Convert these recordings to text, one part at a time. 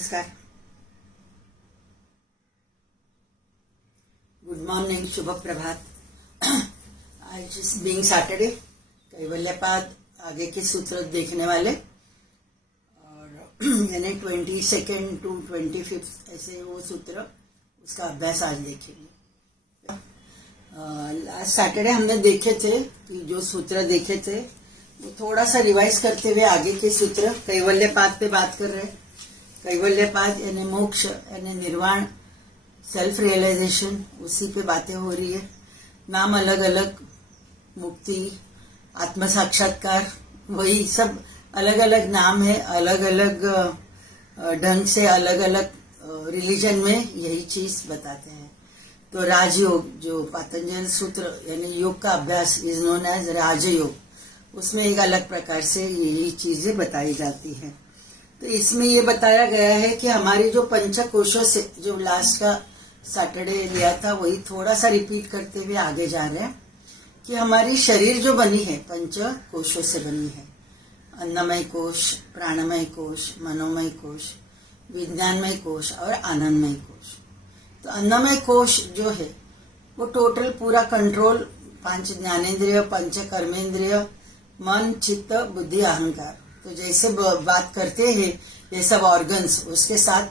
नमस्कार. Good morning, शुभ प्रभात. आज being Saturday, कैवल्यपाद आगे के सूत्र देखने वाले और यानी 22 टू 25 ऐसे वो सूत्र, उसका अभ्यास आज देखेंगे. लास्ट सैटरडे हमने देखे थे कि जो सूत्र देखे थे वो थोड़ा सा रिवाइज करते हुए आगे के सूत्र कैवल्यपाद पे बात कर रहे हैं. कैवल्यपाद यानी मोक्ष यानी निर्वाण, सेल्फ रियलाइजेशन, उसी पे बातें हो रही है. नाम अलग अलग, मुक्ति, आत्म साक्षात्कार, वही सब अलग अलग नाम है. अलग अलग ढंग से अलग अलग रिलीजन में यही चीज बताते हैं. तो राजयोग, जो पतंजलि सूत्र यानी योग का अभ्यास इज नोन एज राजयोग, उसमें एक अलग प्रकार से यही चीजें बताई जाती हैं. तो इसमें ये बताया गया है कि हमारी जो पंच कोशों से, जो लास्ट का सैटरडे लिया था वही थोड़ा सा रिपीट करते हुए आगे जा रहे हैं कि हमारी शरीर जो बनी है पंच कोशों से बनी है. अन्नमय कोश, प्राणमय कोश, मनोमय कोश, विज्ञानमय कोश और आनंदमय कोश. तो अन्नमय कोश जो है वो टोटल पूरा कंट्रोल 5 ज्ञानेंद्रिय, 5 कर्मेंद्रिय, मन, चित्त, बुद्धि, अहंकार, तो जैसे बात करते हैं ये सब ऑर्गन्स, उसके साथ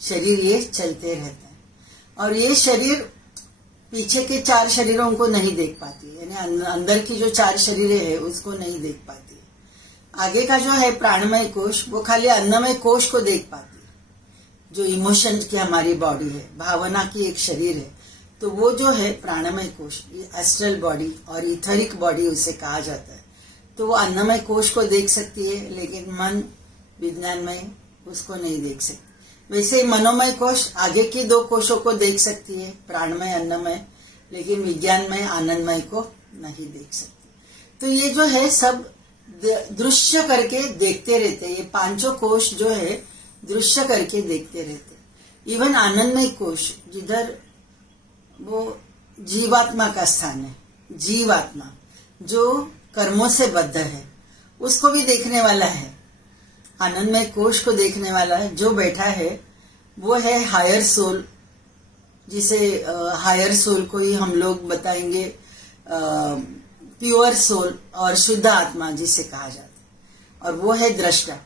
शरीर ये चलते रहते हैं. और ये शरीर पीछे के 4 शरीरों को नहीं देख पाती, यानी अंदर की जो 4 शरीरें है उसको नहीं देख पाती. आगे का जो है प्राणमय कोश, वो खाली अन्नमय कोश को देख पाती है, जो इमोशन की हमारी बॉडी है, भावना की एक शरीर है. तो वो जो है प्राणमय कोश, ये एस्ट्रल बॉडी और इथरिक बॉडी उसे कहा जाता है. तो वो अन्नमय कोश को देख सकती है, लेकिन मन विज्ञानमय उसको नहीं देख सकती. वैसे ही मनोमय कोश आगे की 2 कोशों को देख सकती है, प्राणमय, अन्नमय, लेकिन विज्ञानमय, आनंदमय को नहीं देख सकती. तो ये जो है सब दृश्य करके देखते रहते हैं. ये 5 कोश जो है दृश्य करके देखते रहते. इवन आनंदमय कोश, जिधर वो जीवात्मा का स्थान है, जीवात्मा जो कर्मों से बद्ध है, उसको भी देखने वाला है. आनंदमय कोश को देखने वाला है. जो बैठा है वो है हायर सोल, जिसे हायर सोल को ही हम लोग बताएंगे प्योर सोल और शुद्ध आत्मा जिसे कहा जाता है. और वो है दृष्टा,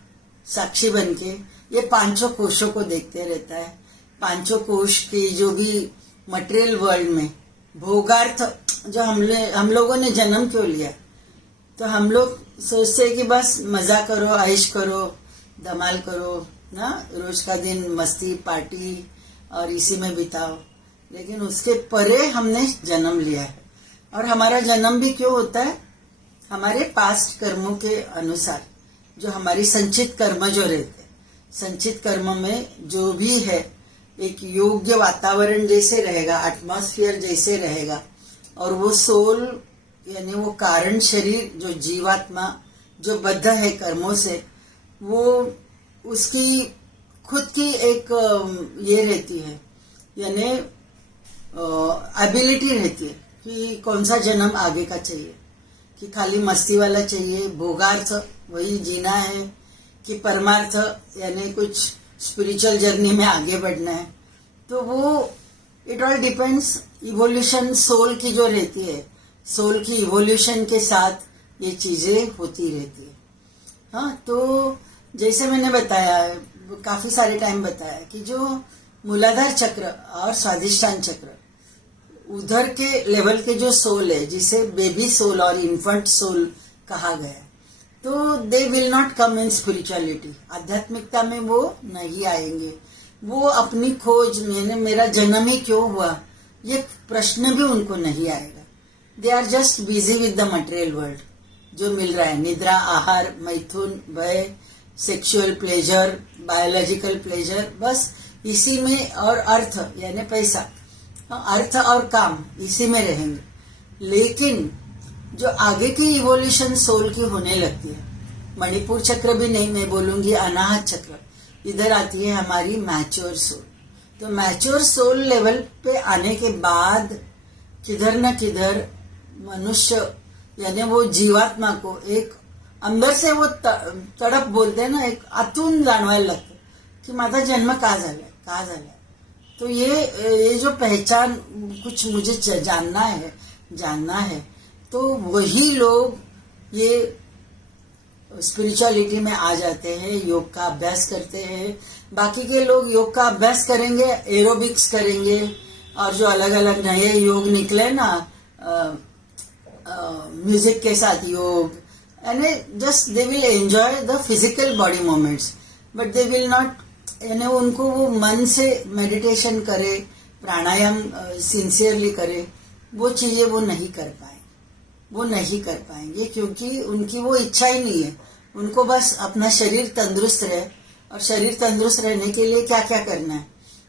साक्षी बन के ये 5 कोशों को देखते रहता है. 5 कोश की जो भी मटेरियल वर्ल्ड में भोगार्थ, जो हम लोगों ने जन्म क्यों लिया, तो हम लोग सोचते हैं कि बस मजा करो, ऐश करो, धमाल करो ना, रोज का दिन मस्ती पार्टी और इसी में बिताओ. लेकिन उसके परे हमने जन्म लिया है. और हमारा जन्म भी क्यों होता है? हमारे पास्ट कर्मों के अनुसार, जो हमारी संचित कर्म जो रहते हैं, संचित कर्म में जो भी है एक योग्य वातावरण जैसे रहेगा, एटमॉस्फेयर जैसे रहेगा, और वो सोल यानी वो कारण शरीर जो जीवात्मा जो बद्ध है कर्मों से, वो उसकी खुद की एक ये रहती है, यानी एबिलिटी रहती है कि कौन सा जन्म आगे का चाहिए, कि खाली मस्ती वाला चाहिए, भोगार्थ वही जीना है, कि परमार्थ यानी कुछ स्पिरिचुअल जर्नी में आगे बढ़ना है. तो वो it all depends. Evolution soul की जो रहती है, सोल की इवोल्यूशन के साथ ये चीजें होती रहती है. हाँ, तो जैसे मैंने बताया, काफी सारे टाइम बताया कि जो मूलाधार चक्र और स्वाधिष्ठान चक्र, उधर के लेवल के जो सोल है, जिसे बेबी सोल और इन्फेंट सोल कहा गया, तो they will not come in spirituality. आध्यात्मिकता में वो नहीं आएंगे. वो अपनी खोज में मेरा जन्म ही क्यों हुआ, ये प्रश्न भी उनको नहीं आएगा. They are just busy with the material world, जो मिल रहा है, निद्रा, आहार, मैथुन, भय, सेक्सुअल प्लेजर, बायोलॉजिकल प्लेजर, बस इसी में, और अर्थ यानी पैसा, अर्थ और काम, इसी में रहेंगे. लेकिन जो आगे की इवोल्यूशन सोल की होने लगती है, मणिपुर चक्र भी नहीं, मैं बोलूंगी अनाहत चक्र, इधर आती है हमारी मैच्योर सोल. तो मैच्योर सोल लेवल पे आने के बाद किधर न किधर मनुष्य यानी वो जीवात्मा को एक अंदर से वो तड़प बोलते हैं ना, एक आतून जाणवायला लागतं की माझा जन्म का झालाय. तो ये जो पहचान कुछ मुझे जानना है तो वही लोग ये स्पिरिचुअलिटी में आ जाते हैं, योग का अभ्यास करते हैं. बाकी के लोग योग का अभ्यास करेंगे, एरोबिक्स करेंगे, और जो अलग अलग नए योग निकले ना, म्यूजिक के साथ योग, and just they will enjoy the physical body movements, but they will not, यानी उनको वो मन से मेडिटेशन करे, प्राणायाम सिंसियरली करे, वो चीजें वो नहीं कर पाएंगे क्योंकि उनकी वो इच्छा ही नहीं है. उनको बस अपना शरीर तंदुरुस्त रहे, और शरीर तंदुरुस्त रहने के लिए क्या क्या करना है,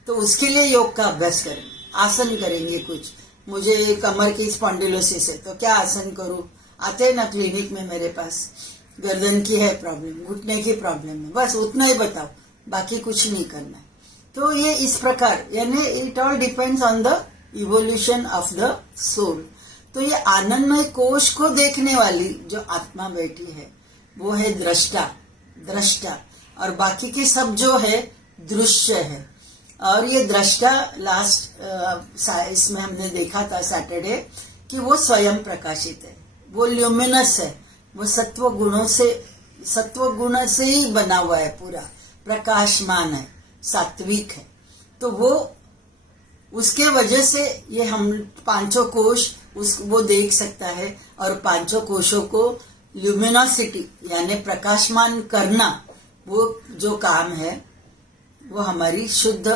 तो उसके लिए योग का अभ्यास करेंगे, आसन करेंगे. कुछ मुझे कमर की स्पॉन्डिलोसिस है तो क्या आसन करूं, आते हैं ना क्लिनिक में मेरे पास, गर्दन की है प्रॉब्लम, घुटने की प्रॉब्लम है, बस उतना ही बताओ, बाकी कुछ नहीं करना है. तो ये इस प्रकार, यानी it all depends on the evolution of the soul. तो ये आनंदमय कोश को देखने वाली जो आत्मा बैठी है वो है दृष्टा, और बाकी के सब जो है दृश्य है. और ये दृष्टा लास्ट इसमें हमने देखा था सैटरडे कि वो स्वयं प्रकाशित है, वो ल्यूमिनस है, वो सत्व गुण से ही बना हुआ है, पूरा प्रकाशमान है, सात्विक है. तो वो उसके वजह से ये हम पांचों कोश वो देख सकता है, और पांचों कोशों को ल्यूमिनोसिटी यानी प्रकाशमान करना, वो जो काम है वो हमारी शुद्ध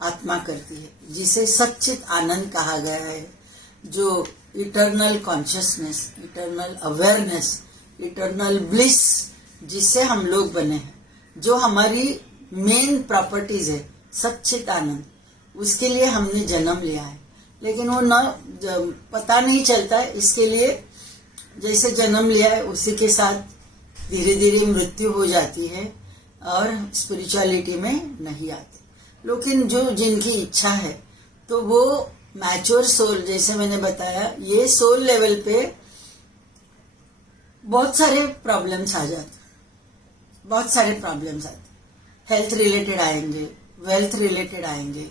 आत्मा करती है, जिसे सच्चित आनंद कहा गया है, जो eternal consciousness, eternal awareness, eternal bliss जिससे हम लोग बने हैं, जो हमारी मेन प्रॉपर्टीज है, सच्चित आनंद, उसके लिए हमने जन्म लिया है. लेकिन वो पता नहीं चलता है. इसके लिए जैसे जन्म लिया है उसी के साथ धीरे धीरे मृत्यु हो जाती है और स्पिरिचुअलिटी में नहीं आते. लेकिन जिनकी इच्छा है तो वो मैच्योर सोल, जैसे मैंने बताया, ये सोल लेवल पे बहुत सारे प्रॉब्लम्स आ जाते, हेल्थ रिलेटेड आएंगे, वेल्थ रिलेटेड आएंगे,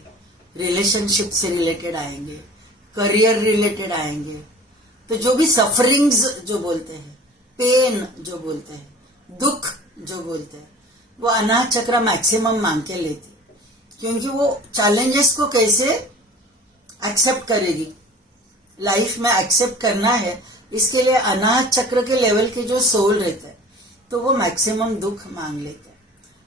रिलेशनशिप से रिलेटेड आएंगे, करियर रिलेटेड आएंगे. तो जो भी सफरिंग्स जो बोलते हैं, पेन जो बोलते हैं, दुख जो बोलते हैं, वो अनाहत चक्र मैक्सिमम मांग के लेती, क्योंकि वो चैलेंजेस को कैसे एक्सेप्ट करेगी, लाइफ में एक्सेप्ट करना है, इसके लिए अनाहत चक्र के लेवल के जो सोल रहते हैं तो वो मैक्सिमम दुख मांग लेते हैं.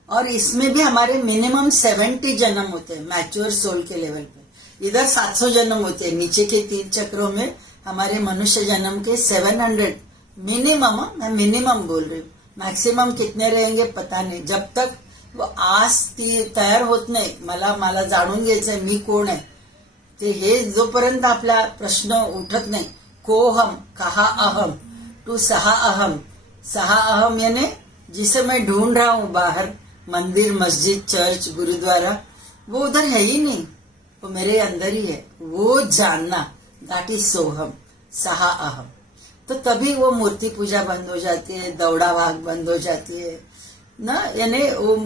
और इसमें भी हमारे मिनिमम 70 जन्म होते हैं मैच्योर सोल के लेवल पे. इधर 700 जन्म होते हैं, नीचे के 3 चक्रों में हमारे मनुष्य जन्म के 700 मिनिमम, मैं मिनिमम बोल रही हूँ, मैक्सिमम कितने रहेंगे पता नहीं. जब तक वो आस तयार होत नाही, मला जाणून घ्यायचंय मी कोण आहे, ते हे जोपर्यंत आपला प्रश्न उठत नाही, कोहम कहा अहम टू सहा अहम यानी जिसे मैं ढूंढ रहा हूं बाहर, मंदिर, मस्जिद, चर्च, गुरुद्वारा, वो उधर है ही नहीं, वो मेरे अंदर ही है. वो जानना, दैट इज सोहम, सहा अहम. तो तभी वो मूर्ति पूजा बंद हो जाती है, दौड़ा भाग बंद हो जाती है ना, यानी वो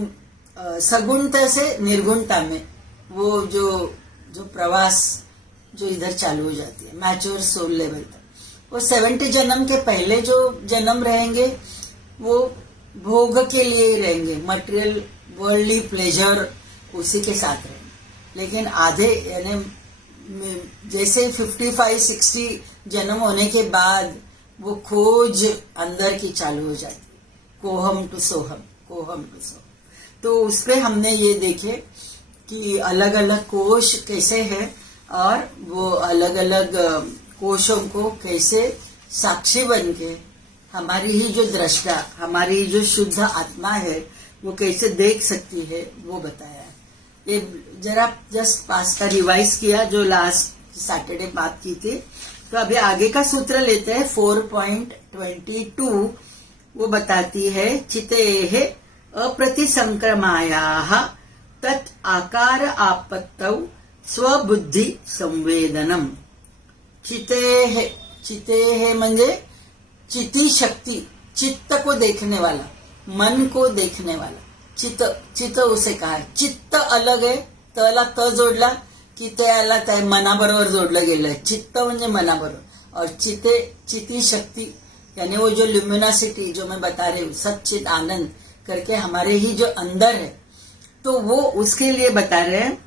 सगुणता से निर्गुणता में वो जो प्रवास जो इधर चालू हो जाती है मैच्योर सोल लेवल तक. वो 70 जन्म के पहले जो जन्म रहेंगे वो भोग के लिए ही रहेंगे, मटेरियल वर्ल्डली प्लेजर उसी के साथ रहेंगे. लेकिन आधे यानी जैसे 55-60 जन्म होने के बाद वो खोज अंदर की चालू हो जाती है, कोहम टू सोहम. तो उस पे हमने ये देखे कि अलग अलग कोश कैसे है, और वो अलग अलग कोशों को कैसे साक्षी बन के हमारी ही जो दृष्टा, हमारी जो शुद्ध आत्मा है वो कैसे देख सकती है, वो बताया है. ये जरा जस्ट पास का रिवाइज किया जो लास्ट सैटरडे बात की थी. तो अभी आगे का सूत्र लेते हैं 4.22. वो बताती है चितेः अप्रतिसंक्रमायाः तत् आकार आपत्तौ स्वबुद्धि संवेदनम. चितेः म्हणजे चिति शक्ति, चित्त को देखने वाला, मन को देखने वाला, चित चित उसे कहा आहे. चित्त अलग आहे. तला त जोडला की त्याला त्या मनाबरोबर जोडलं गेलंय. चित्त म्हणजे मनाबरोबर. और चिती शक्ति यानी वो जो ल्यूमिनासिटी जो मैं बता रही हूँ, सच्चित आनंद करके हमारे ही जो अंदर है, तो वो उसके लिए बता रहे हैं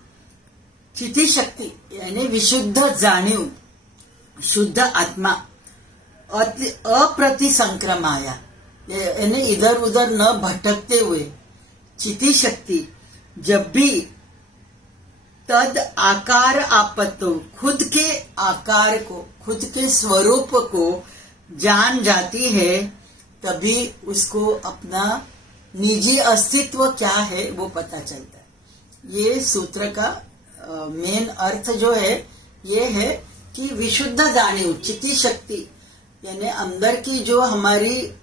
चिती शक्ति यानी विशुद्ध जाणीव, शुद्ध आत्मा, अप्रतिसंक्रमाया यानी इधर उधर न भटकते हुए चिती शक्ति जब भी तद आकार आपत्तो, खुद के आकार को, खुद के स्वरूप को जान जाती है, तभी उसको अपना निजी अस्तित्व क्या है वो पता चलता है. ये सूत्र का मेन अर्थ जो है ये है कि विशुद्ध जाणीव, चिती शक्ति यानी अंदर की जो हमारी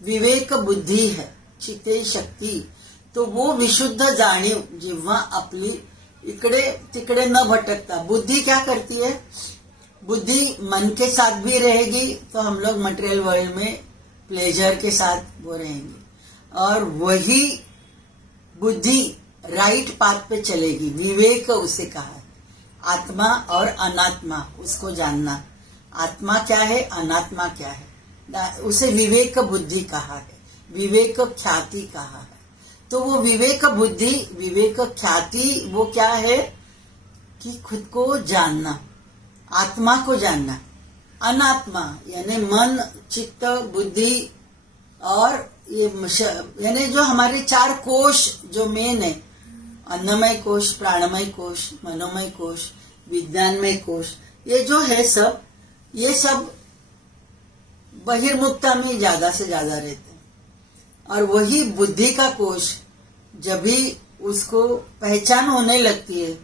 विवेक बुद्धी है, चिते शक्ती, तो वो विशुद्ध जाणीव जेव्हा आपली इकडे तिकडे न भटकता, बुद्धि क्या करती है, बुद्धि मन के साथ भी रहेगी तो हम लोग मटेरियल वर्ल्ड में प्लेजर के साथ वो रहेंगे, और वही बुद्धि राइट पाथ पे चलेगी. विवेक उसे कहा है. आत्मा और अनात्मा उसको जानना, आत्मा क्या है अनात्मा क्या है, उसे विवेक बुद्धि कहा है, विवेक ख्याति कहा है. तो वो विवेक बुद्धि, विवेक ख्याति वो क्या है कि खुद को जानना, आत्मा को जानना. अनात्मा यानी मन, चित्त, बुद्धि और ये यानी जो हमारे चार कोश जो मेन है, अन्नमय कोश, प्राणमय कोश, मनोमय कोश, विज्ञानमय कोश, ये जो है सब, ये सब बहिर्मुखता में ज्यादा से ज्यादा रहते हैं. और वही बुद्धि का कोश जब भी उसको पहचान होने लगती है,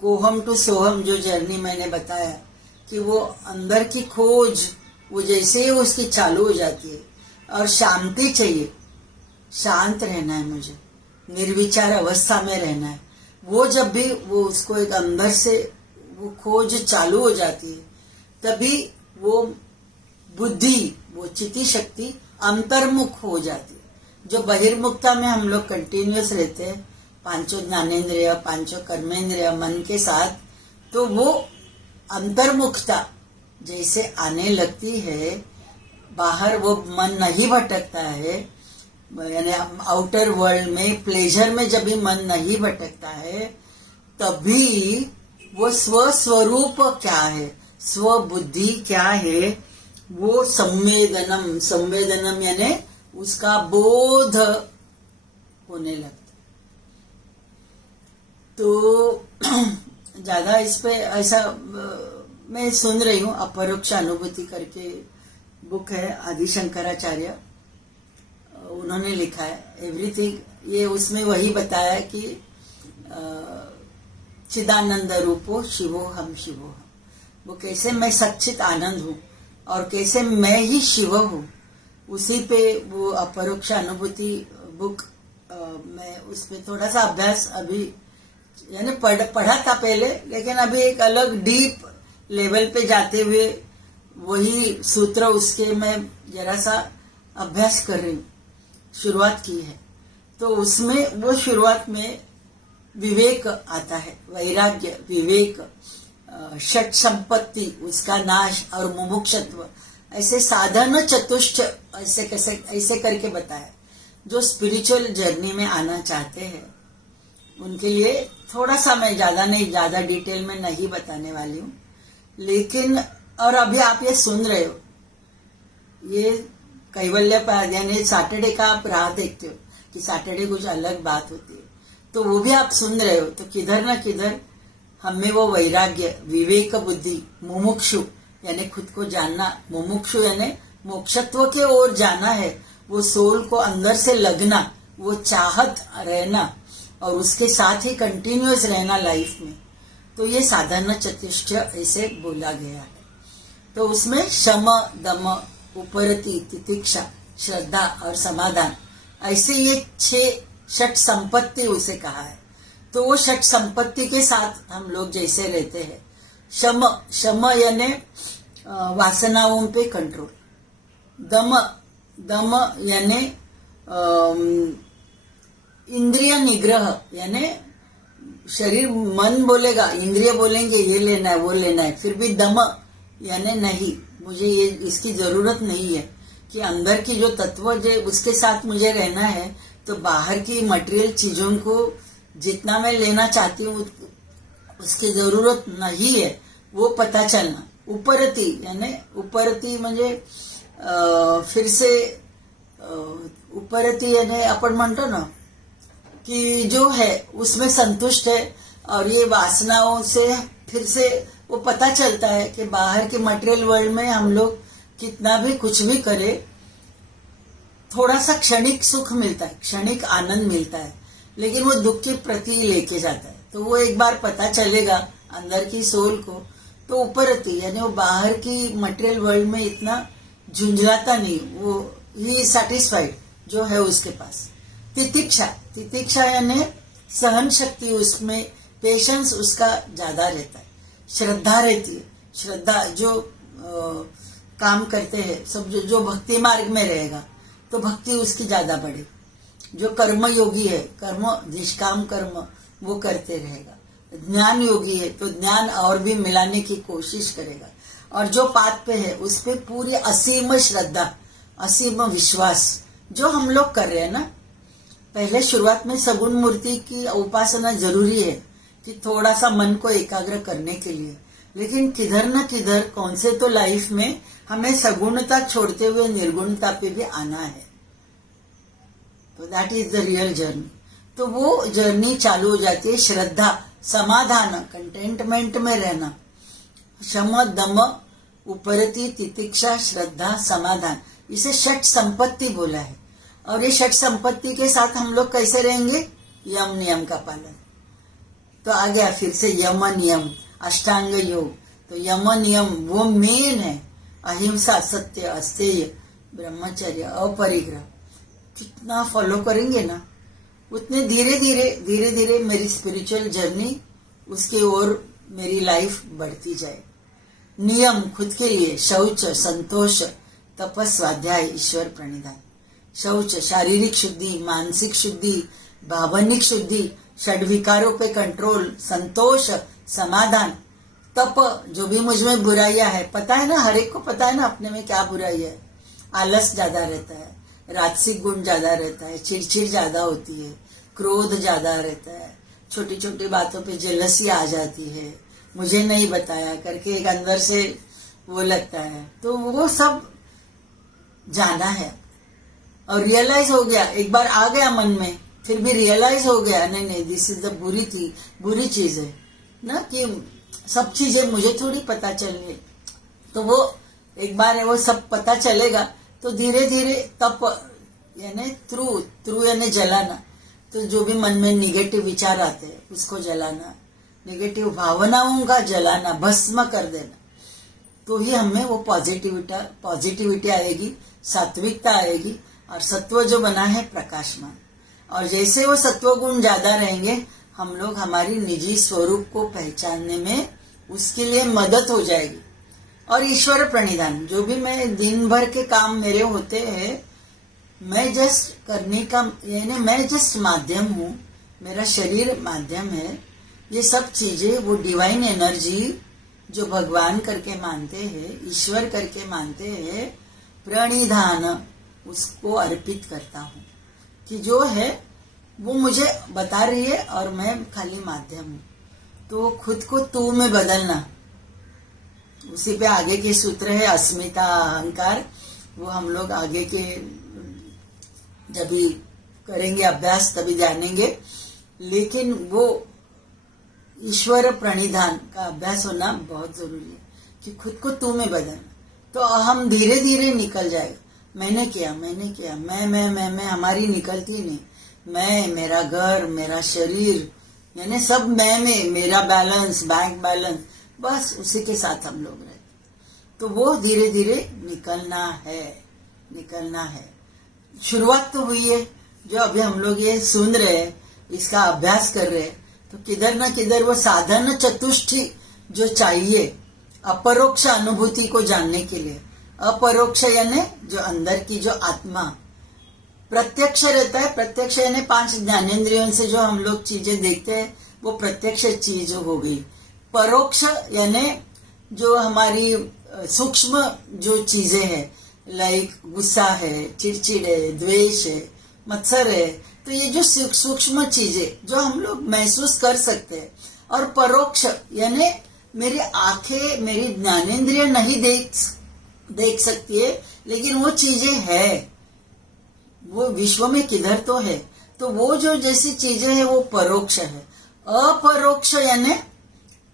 कोहम टू सोहम जो जर्नी मैंने बताया कि वो अंदर की खोज वो जैसे ही उसकी चालू हो जाती है, और शांति चाहिए, शांत रहना है मुझे, निर्विचार अवस्था में रहना है, वो जब भी वो उसको एक अंदर से वो खोज चालू हो जाती है, तभी वो बुद्धि, वो चिति शक्ति अंतर्मुख हो जाती है. जो बहिर्मुखता में हम लोग कंटिन्यूअस रहते हैं, पांचों ज्ञानेन्द्रिय, पांचों कर्मेंद्रिय मन के साथ, तो वो अंतर्मुखता जैसे आने लगती है, बाहर वो मन नहीं भटकता है, यानी आउटर वर्ल्ड में प्लेजर में जब भी मन नहीं भटकता है, तभी वो स्वस्वरूप क्या है, स्वबुद्धि क्या है, वो संवेदनम, संवेदनम यानी उसका बोध होने लगता. तो ज्यादा इस पे ऐसा मैं सुन रही हूँ, अपरोक्ष अनुभूति करके बुक है, आदि शंकराचार्य उन्होंने लिखा है एवरीथिंग. ये उसमें वही बताया कि चिदानंद रूपो शिवो हम शिवो हम, वो कैसे मैं सच्चित आनंद हूँ और कैसे मैं ही शिव हूँ, उसी पे वो अपरोक्ष अनुभूति बुक मैं उस पे थोड़ा सा अभ्यास अभी यानी पढ़ा था पहले, लेकिन अभी एक अलग डीप लेवल पे जाते हुए वही सूत्र उसके मैं जरा सा अभ्यास कर रही हूँ, शुरुआत की है. तो उसमें वो शुरुआत में विवेक आता है, वैराग्य, विवेक, षट संपत्ति उसका नाश और मुमुक्षत्व, ऐसे साधन चतुष्ट ऐसे करके बताया. जो स्पिरिचुअल जर्नी में आना चाहते हैं उनके लिए थोड़ा सा, मैं ज्यादा नहीं, ज्यादा डिटेल में नहीं बताने वाली हूँ, लेकिन और अभी आप ये सुन रहे हो, ये कैवल्य पाद यानी सैटरडे का आप राह देखते हो कि सैटरडे कुछ अलग बात होती है, तो वो भी आप सुन रहे हो. तो किधर ना किधर हमें वो वैराग्य, विवेक बुद्धि, मुमुक्षु यानी खुद को जानना, मुमुक्षु यानी मोक्षत्व के ओर जाना है, वो सोल को अंदर से लगना, वो चाहत रहना और उसके साथ ही कंटिन्यूअस रहना लाइफ में. तो ये साधन चतुष्ट ऐसे बोला गया है. तो उसमें शम, दम, उपरति, तितिक्षा, श्रद्धा और समाधान, ऐसे ये 6 षट संपत्ति उसे कहा है. तो वो षट संपत्ति के साथ हम लोग जैसे रहते हैं. शम, शम यानी वासनाओं पे कंट्रोल. दम, दम यानी इंद्रिय निग्रह, यानी शरीर मन बोलेगा, इंद्रिय बोलेंगे ये लेना है वो लेना है, फिर भी दम यानी नहीं, मुझे ये इसकी जरूरत नहीं है कि अंदर की जो तत्व जो उसके साथ मुझे रहना है, तो बाहर की मटेरियल चीजों को जितना मैं लेना चाहती हूँ उसकी जरूरत नहीं है, वो पता चलना. उपरती यानी उपरती म्हणजे फिर से उपरती यानी आपण म्हणतो ना कि जो है उसमें संतुष्ट है, और ये वासनाओं से फिर से वो पता चलता है कि बाहर के मटेरियल वर्ल्ड में हम लोग कितना भी कुछ भी करे, थोड़ा सा क्षणिक सुख मिलता है, क्षणिक आनंद मिलता है, लेकिन वो दुख के प्रति लेके जाता है. तो वो एक बार पता चलेगा अंदर की सोल को, तो उपरती यानी वो बाहर की मटेरियल वर्ल्ड में इतना झुंझलाता नहीं, वो ही सेटिस्फाइड जो है उसके पास. तितिक्षा, तितिक्षा यानी सहन शक्ति, उसमें पेशेंस उसका ज्यादा रहता है. श्रद्धा रहती है, श्रद्धा जो काम करते हैं सब, जो भक्ति मार्ग में रहेगा तो भक्ति उसकी ज्यादा बढ़े. जो कर्म योगी है, कर्म निष्काम कर्म वो करते रहेगा. ज्ञान योगी है तो ज्ञान और भी मिलाने की कोशिश करेगा. और जो पाथ पे है उस पे पूरी असीम श्रद्धा, असीम विश्वास जो हम लोग कर रहे हैं ना. पहले शुरुआत में सगुण मूर्ति की उपासना जरूरी है कि थोड़ा सा मन को एकाग्र करने के लिए, लेकिन किधर न किधर कौन से तो लाइफ में हमें सगुणता छोड़ते हुए निर्गुणता पे भी आना है. तो that is the real journey. तो वो जर्नी चालू हो जाती है. श्रद्धा, समाधान, कंटेंटमेंट में रहना, शम दम उपरती तितिक्षा श्रद्धा समाधान, इसे षट संपत्ति बोला है. और ये षट संपत्ति के साथ हम लोग कैसे रहेंगे? यम नियम का पालन. तो आ गया फिर से यम नियम, अष्टांग योग. तो यम नियम वो मेन है. अहिंसा, सत्य, अस्तेय, ब्रह्मचर्य, अपरिग्रह. कितना फॉलो करेंगे ना, उतने धीरे धीरे मेरी स्पिरिचुअल जर्नी उसकी ओर मेरी लाइफ बढ़ती जाए. नियम खुद के लिए, शौच, संतोष, तपस, स्वाध्याय, ईश्वर प्रणिधान. शौच शारीरिक शुद्धि, मानसिक शुद्धि, भावनिक शुद्धि, षड्विकारों पे कंट्रोल, संतोष, समाधान, तप, जो भी मुझ में बुराइयां है, पता है ना, हर एक को पता है ना अपने में क्या बुराई है. आलस ज्यादा रहता है, राजसिक गुण ज्यादा रहता है, चिड़चिड़ ज्यादा होती है, क्रोध ज्यादा रहता है, छोटी छोटी बातों पे जेलसी आ जाती है, मुझे नहीं बताया करके एक अंदर से वो लगता है. तो वो सब जाना है. और रियलाइज हो गया, एक बार आ गया मन में, फिर भी रियलाइज हो गया नहीं दिस इज द बुरी चीज है ना, कि सब चीजें मुझे थोड़ी पता चलनी. तो वो एक बार है वो सब पता चलेगा, तो धीरे धीरे तप यानी थ्रू यानी जलाना. तो जो भी मन में निगेटिव विचार आते हैं उसको जलाना, निगेटिव भावनाओं का जलाना, भस्म कर देना. तो ही हमें वो पॉजिटिविटी आएगी, सात्विकता आएगी, और सत्व जो बना है प्रकाशमान. और जैसे वो सत्व गुण ज्यादा रहेंगे, हम लोग हमारी निजी स्वरूप को पहचानने में उसके लिए मदद हो जाएगी. और ईश्वर प्रणिधान, जो भी मैं दिन भर के काम मेरे होते हैं, मैं जस्ट करने का यानी मैं जस्ट माध्यम हूँ, मेरा शरीर माध्यम है. ये सब चीजें वो डिवाइन एनर्जी जो भगवान करके मानते हैं, ईश्वर करके मानते हैं, प्रणिधान उसको अर्पित करता हूँ कि जो है वो मुझे बता रही है और मैं खाली माध्यम हूँ. तो खुद को तू में बदलना, उसी पे आगे के सूत्र है अस्मिता, अहंकार. वो हम लोग आगे के जब भी करेंगे अभ्यास तभी जानेंगे. लेकिन वो ईश्वर प्रणिधान का अभ्यास होना बहुत जरूरी है कि खुद को तू में बदलना. तो हम धीरे धीरे निकल जाएगा. मैंने किया, मैं हमारी निकलती नहीं. मैं, मेरा घर, मेरा शरीर, यानी सब मैं में, मेरा बैलेंस, बैंक बैलेंस, बस उसी के साथ हम लोग रहते. तो वो धीरे धीरे निकलना है. शुरुआत तो हुई है, जो अभी हम लोग ये सुन रहे हैं, इसका अभ्यास कर रहे हैं, तो किधर न किधर वो साधन चतुष्टय जो चाहिए अपरोक्ष अनुभूति को जानने के लिए. अपरोक्ष यानी जो अंदर की जो आत्मा, प्रत्यक्ष रहता है। प्रत्यक्ष यानी 5 ज्ञानेंद्रियों से जो हम लोग चीजें देखते हैं वो प्रत्यक्ष चीज हो गई। परोक्ष यानी जो हमारी सूक्ष्म जो चीजें हैं, लाइक गुस्सा है, चिड़चिड़ है, द्वेष है, मत्सर है, तो ये जो सूक्ष्म चीजें जो हम लोग महसूस कर सकते हैं। और परोक्ष यानी मेरी आंखें, मेरी ज्ञानेंद्रिय नहीं देख सकती है, लेकिन वो चीजें है, वो विश्व में किधर तो है। तो वो जो जैसी चीजें है वो परोक्ष है। अपरोक्ष यानी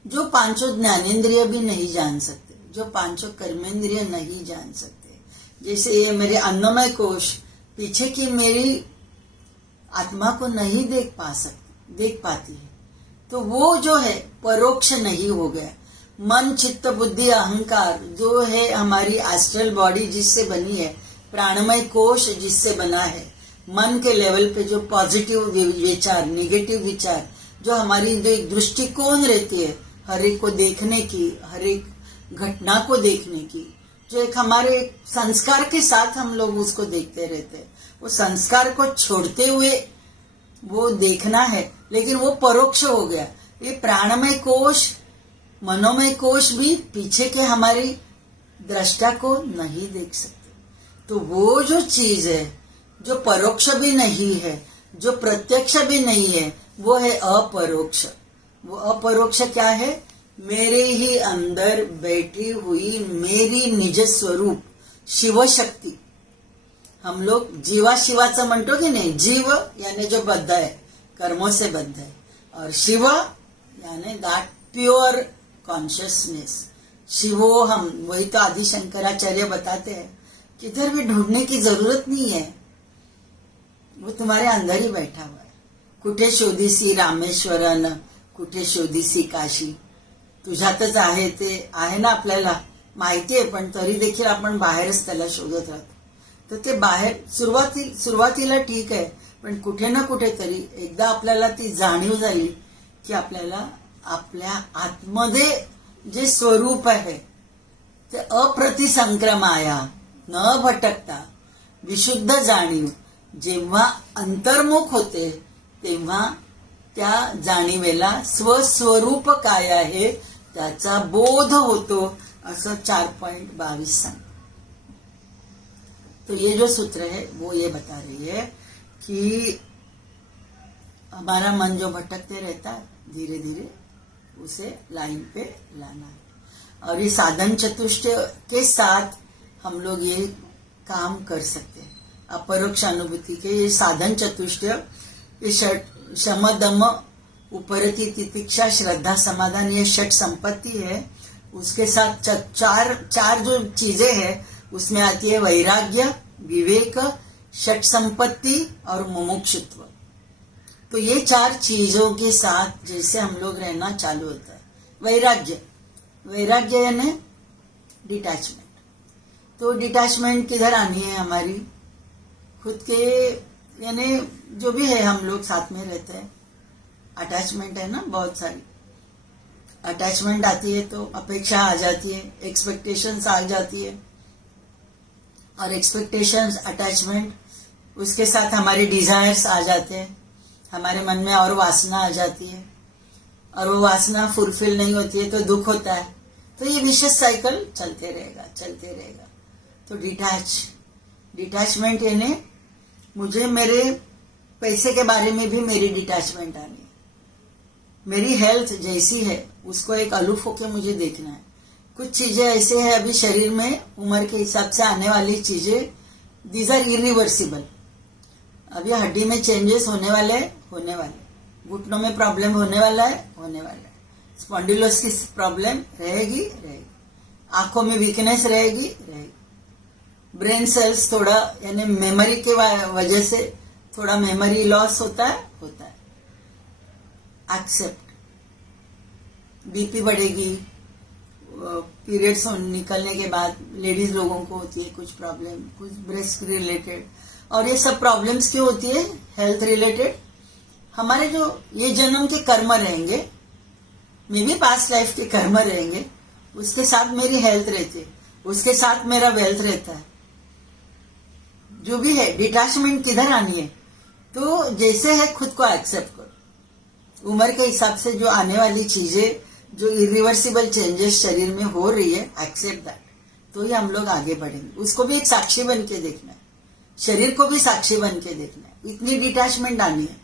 जो 5 ज्ञानेंद्रिय भी नहीं जान सकते, जो 5 कर्मेंद्रिय नहीं जान सकते। जैसे ये मेरे अन्नमय कोश पीछे की मेरी आत्मा को नहीं देख पाती है, तो वो जो है परोक्ष नहीं हो गया। मन, चित्त, बुद्धि, अहंकार जो है हमारी एस्ट्रल बॉडी जिससे बनी है, प्राणमय कोश जिससे बना है, मन के लेवल पे जो पॉजिटिव विचार, नेगेटिव विचार, जो हमारी जो एक दृष्टिकोण रहती है हर एक को देखने की, हर एक घटना को देखने की, जो एक हमारे संस्कार के साथ हम लोग उसको देखते रहते हैं, वो संस्कार को छोड़ते हुए वो देखना है, लेकिन वो परोक्ष हो गया। ये प्राणमय कोश, मनोमय कोश भी पीछे के हमारी दृष्टा को नहीं देख सकते। तो वो जो चीज है जो परोक्ष भी नहीं है, जो प्रत्यक्ष भी नहीं है, वो है अपरोक्ष। वो अपरोक्ष क्या है? मेरे ही अंदर बैठी हुई मेरी निज स्वरूप शिव शक्ती। हम लोग जीवा शिवाचं म्हणतो की नाही? जीव यानी जो बद्ध है, कर्मों से बद्ध है, और शिव यानी दैट प्योर कॉन्शियसनेस, शिवो हम। वही तो आदि शंकराचार्य बताते हैं, किधर भी ढूंढने की जरूरत नहीं है, वो तुम्हारे अंदर ही बैठा हुआ है। कुठे शोधीसी रामेश्वरन, कुठे शोधीसी काशी, तुझ्यातच आहे ते आहे ना, आपल्याला माहिती आहे, पण तरी देखील आपण बाहेरच त्याला शोधत राहतो. तर ते बाहेर सुरुवातीला ठीक आहे, पण कुठे ना कुठेतरी एकदा आपल्याला ती जाणीव झाली की आपल्याला आपल्या आतमध्ये जे स्वरूप आहे ते अप्रतिसंक्रमाया, न भटकता विशुद्ध जाणीव जेव्हा अंतर्मुख होते, तेव्हा त्या जाणीवेला स्वस्वरूप काय आहे त्याचा बोध होतो, असं 4.22 सांग. तो ये जो सूत्र है वो ये बता रही है कि हमारा मन जो भटकते रहता है, धीरे धीरे उसे लाइन पे लाना है. और ये साधन चतुष्टय के साथ हम लोग ये काम कर सकते हैं. अपरोक्ष अनुभूति के ये साधन चतुष्टय, ये शम दम उपरति तितिक्षा श्रद्धा समाधान, ये षट संपत्ति है. उसके साथ चार जो चीजें हैं उसमें आती है वैराग्य, विवेक, षट संपत्ति और मुमुक्षुत्व. तो ये 4 चीजों के साथ जैसे हम लोग रहना चालू होता है. वैराग्य यानी डिटैचमेंट. तो डिटैचमेंट किधर आनी है? हमारी खुद के, यानी जो भी है हम लोग साथ में रहते हैं, अटैचमेंट है ना, बहुत सारी अटैचमेंट आती है तो अपेक्षा आ जाती है, एक्सपेक्टेशंस आ जाती है, और एक्सपेक्टेशंस, अटैचमेंट, उसके साथ हमारे डिजायर्स आ जाते हैं, हमारे मन में और वासना आ जाती है, और वो वासना फुलफिल नहीं होती है तो दुख होता है. तो ये विशेष साइकिल चलते रहेगा. तो डिटैचमेंट यानी मुझे मेरे पैसे के बारे में भी मेरी डिटैचमेंट आनी है. मेरी हेल्थ जैसी है उसको एक अलूफ होके मुझे देखना है. कुछ चीजें ऐसे हैं अभी शरीर में उम्र के हिसाब से आने वाली चीजें, दीज आर इरिवर्सिबल. अभी हड्डी में चेंजेस होने वाले, घुटनों में प्रॉब्लम होने वाला है, स्पॉन्डिलोसिस प्रॉब्लम रहेगी, आंखों में वीकनेस रहेगी. ब्रेन सेल्स थोड़ा, यानी मेमोरी के वजह से थोड़ा मेमोरी लॉस होता है. एक्सेप्ट. बीपी बढ़ेगी, पीरियड्स निकलने के बाद लेडीज लोगों को होती है कुछ प्रॉब्लम, कुछ ब्रेस्ट रिलेटेड. और ये सब प्रॉब्लम्स क्यों होती है? Health related. हमारे जो ये जन्म के कर्म रहेंगे, मे भी पास्ट लाइफ के कर्म रहेंगे, उसके साथ मेरी हेल्थ रहती है, उसके साथ मेरा वेल्थ रहता है. जो भी है डिटैचमेंट किधर आनी है, तो जैसे है खुद को एक्सेप्ट करो। उम्र के हिसाब से जो आने वाली चीजें, जो इरिवर्सिबल चेंजेस शरीर में हो रही है, एक्सेप्ट दैट, तो ही हम लोग आगे बढ़ेंगे। उसको भी एक साक्षी बन के देखना है, शरीर को भी साक्षी बन के देखना है। इतनी डिटैचमेंट आनी है।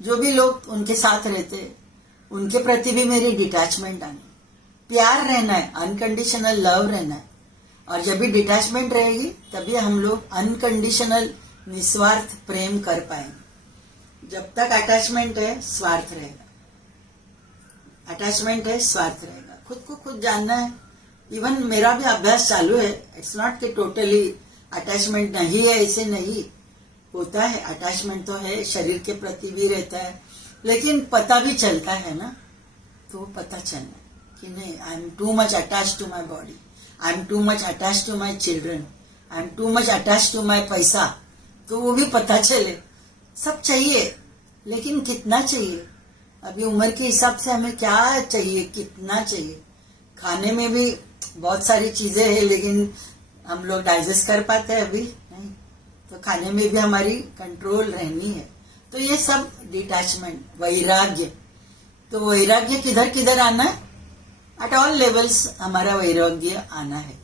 जो भी लोग उनके साथ रहते उनके प्रति भी मेरी डिटैचमेंट आनी है। प्यार रहना है, अनकंडीशनल लव रहना है। और जब भी डिटैचमेंट रहेगी तभी हम लोग अनकंडीशनल निस्वार्थ प्रेम कर पाएंगे। जब तक अटैचमेंट है स्वार्थ रहेगा, अटैचमेंट है स्वार्थ रहेगा। खुद को खुद जानना है। इवन मेरा भी अभ्यास चालू है। इट्स नॉट कि टोटली अटैचमेंट नहीं है, ऐसे नहीं होता है। अटैचमेंट तो है, शरीर के प्रति भी रहता है, लेकिन पता भी चलता है ना, तो पता चलना कि नहीं, I am too much attach to my body, I am too much attach to my children, I am too much attach to my पैसा, तो वो भी पता चले। सब चाहिए, लेकिन कितना चाहिए। अभी उम्र के हिसाब से हमें क्या चाहिए, कितना चाहिए। खाने में भी बहुत सारी चीजें हैं, लेकिन हम लोग डाइजेस्ट कर पाते हैं अभी नहीं, तो खाने में भी हमारी कंट्रोल रहनी है। तो ये सब डिटैचमेंट, वैराग्य। तो वैराग्य किधर किधर आना है, एट ऑल लेवल्स हमारा वैराग्य आना है।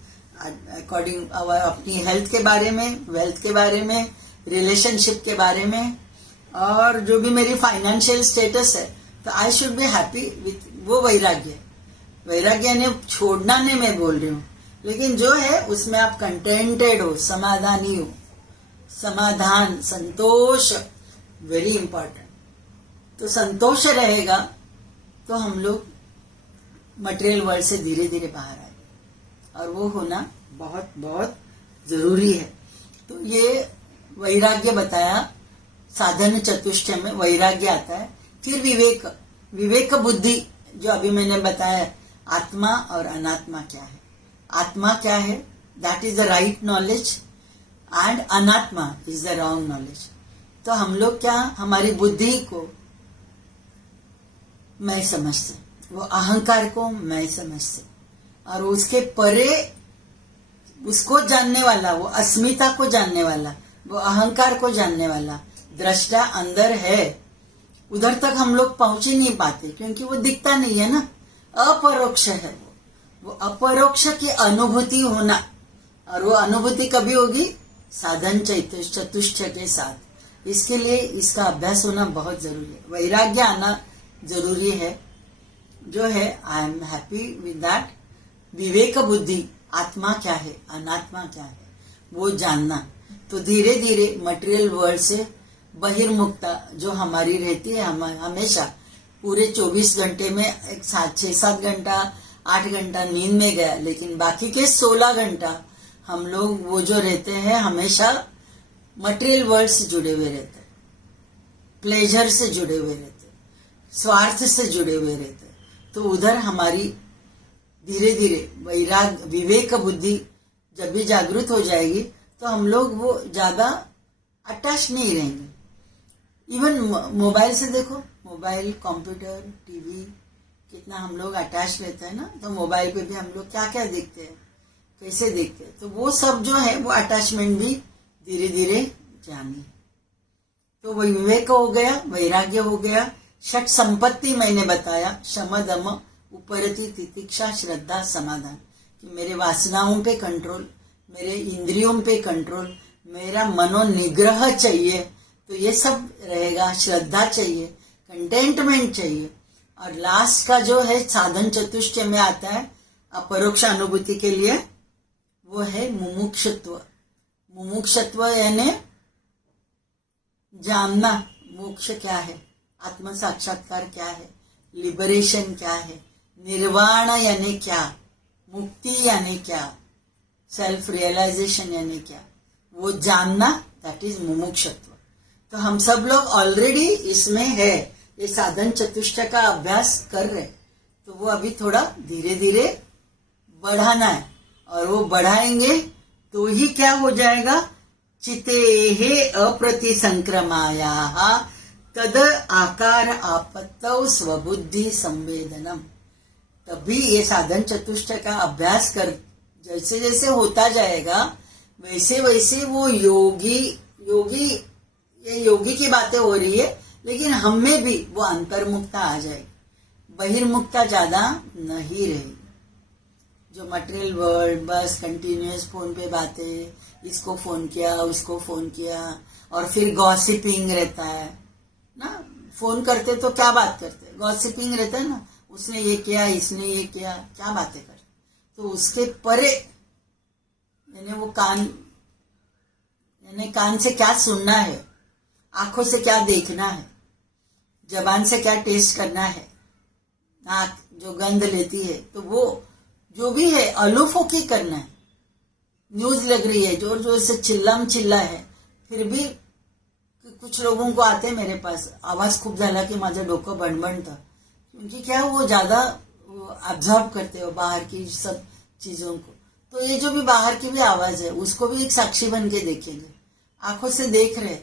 अकॉर्डिंग अपनी हेल्थ के बारे में, वेल्थ के बारे में, रिलेशनशिप के बारे में, और जो भी मेरी फाइनेंशियल स्टेटस है, तो I should be happy with वो वैराग्य। वैराग्य ने छोड़ना नहीं मैं बोल रही हूँ, लेकिन जो है उसमें आप कंटेंटेड हो, समाधानी हो। समाधान, संतोष वेरी इंपॉर्टेंट। तो संतोष रहेगा तो हम लोग मटेरियल वर्ल्ड से धीरे धीरे बाहर आए, और वो होना बहुत बहुत जरूरी है। तो ये वैराग्य बताया। साधन चतुष्टय में वैराग्य आता है। फिर विवेक, विवेक बुद्धि, जो अभी मैंने बताया, आत्मा और अनात्मा क्या है। आत्मा क्या है, that is the right knowledge, and अनात्मा इज द रॉन्ग नॉलेज। तो हम लोग क्या, हमारी बुद्धि को मैं समझते, वो अहंकार को मैं समझते, और उसके परे उसको जानने वाला, वो अस्मिता को जानने वाला, वो अहंकार को जानने वाला दृष्टा अंदर है। उधर तक हम लोग पहुंच ही नहीं पाते, क्योंकि वो दिखता नहीं है ना, अपरोक्ष है वो अपरोक्ष की अनुभूति होना। और वो अनुभूति कभी होगी, साधन चतुष्टय के साथ। इसके लिए इसका अभ्यास होना बहुत जरूरी है, वैराग्य आना जरूरी है। जो है I am happy with that. विवेक बुद्धि, आत्मा क्या है, अनात्मा क्या है, वो जानना। तो धीरे धीरे मटेरियल वर्ल्ड से बहिर्मुक्ता जो हमारी रहती है, हम हमेशा पूरे 24 घंटे में 6-7 घंटा 8 घंटा नींद में गया, लेकिन बाकी के 16 घंटा हम लोग वो जो रहते हैं हमेशा मटेरियल वर्ल्ड से जुड़े हुए रहते हैं, प्लेजर से जुड़े हुए रहते, स्वार्थ से जुड़े हुए रहते। तो उधर हमारी धीरे धीरे वैराग विवेक बुद्धि जब भी जागृत हो जाएगी, तो हम लोग वो ज्यादा अटैच नहीं रहेंगे। इवन मोबाइल से देखो, मोबाइल, कंप्यूटर, टीवी, कितना हम लोग अटैच रहते हैं ना। तो मोबाइल पे भी हम लोग क्या क्या देखते हैं, कैसे देखते हैं, तो वो सब जो है वो अटैचमेंट भी धीरे धीरे जानी। तो वो विवेक हो गया, वैराग्य हो गया। षट संपत्ति मैंने बताया, शम दम उपरति तितिक्षा श्रद्धा समाधान, कि मेरे वासनाओं पे कंट्रोल, मेरे इंद्रियों पे कंट्रोल, मेरा मनोनिग्रह चाहिए। तो ये सब रहेगा, श्रद्धा चाहिए, कंटेंटमेंट चाहिए। और लास्ट का जो है साधन चतुष्टय में आता है अपरोक्ष अनुभूति के लिए, वो है मुमुक्षत्व। मुमुक्षत्व यानी जानना, मोक्ष क्या है, आत्म साक्षात्कार क्या है, लिबरेशन क्या है, निर्वाण यानी क्या, मुक्ति यानी क्या, सेल्फ रियलाइजेशन यानी क्या, वो जानना, दैट इज मुमुक्षत्व। तो हम सब लोग ऑलरेडी इसमें है, ये साधन चतुष्टय का अभ्यास कर रहे, तो वो अभी थोड़ा धीरे धीरे बढ़ाना है। और वो बढ़ाएंगे तो ही क्या हो जाएगा, चितेहे अप्रतिसंक्रमाया तद आकार आपत्तौ स्वबुद्धि संवेदनम। तभी ये साधन चतुष्टय का अभ्यास कर जैसे जैसे होता जाएगा, वैसे वैसे वो योगी योगी ये योगी की बातें हो रही है, लेकिन हम में भी वो अंतर्मुक्ता आ जाएगी, बहिर्मुक्ता ज्यादा नहीं रहेगी। जो मटेरियल वर्ल्ड बस कंटिन्यूस फोन पे बातें, इसको फोन किया उसको फोन किया, और फिर गॉसिपिंग रहता है ना। फोन करते तो क्या बात करते, गॉसिपिंग रहता है ना, उसने ये किया इसने ये किया, क्या बातें करते। तो उसके परे यानी वो कान से क्या सुनना है, आंखों से क्या देखना है, जबान से क्या टेस्ट करना है, नाक जो गंध लेती है, तो वो जो भी है अलूफ होके करना है। न्यूज लग रही है, जोर जोर से चिल्ला है, फिर भी कुछ लोगों को आते मेरे पास, आवाज खूप झाला की माझं डोकं बणबणतं, क्योंकि क्या वो ज्यादा ऑब्जर्व करते हो बाहर की सब चीजों को। तो ये जो भी बाहर की भी आवाज है उसको भी एक साक्षी बन के देखेंगे, आंखों से देख रहे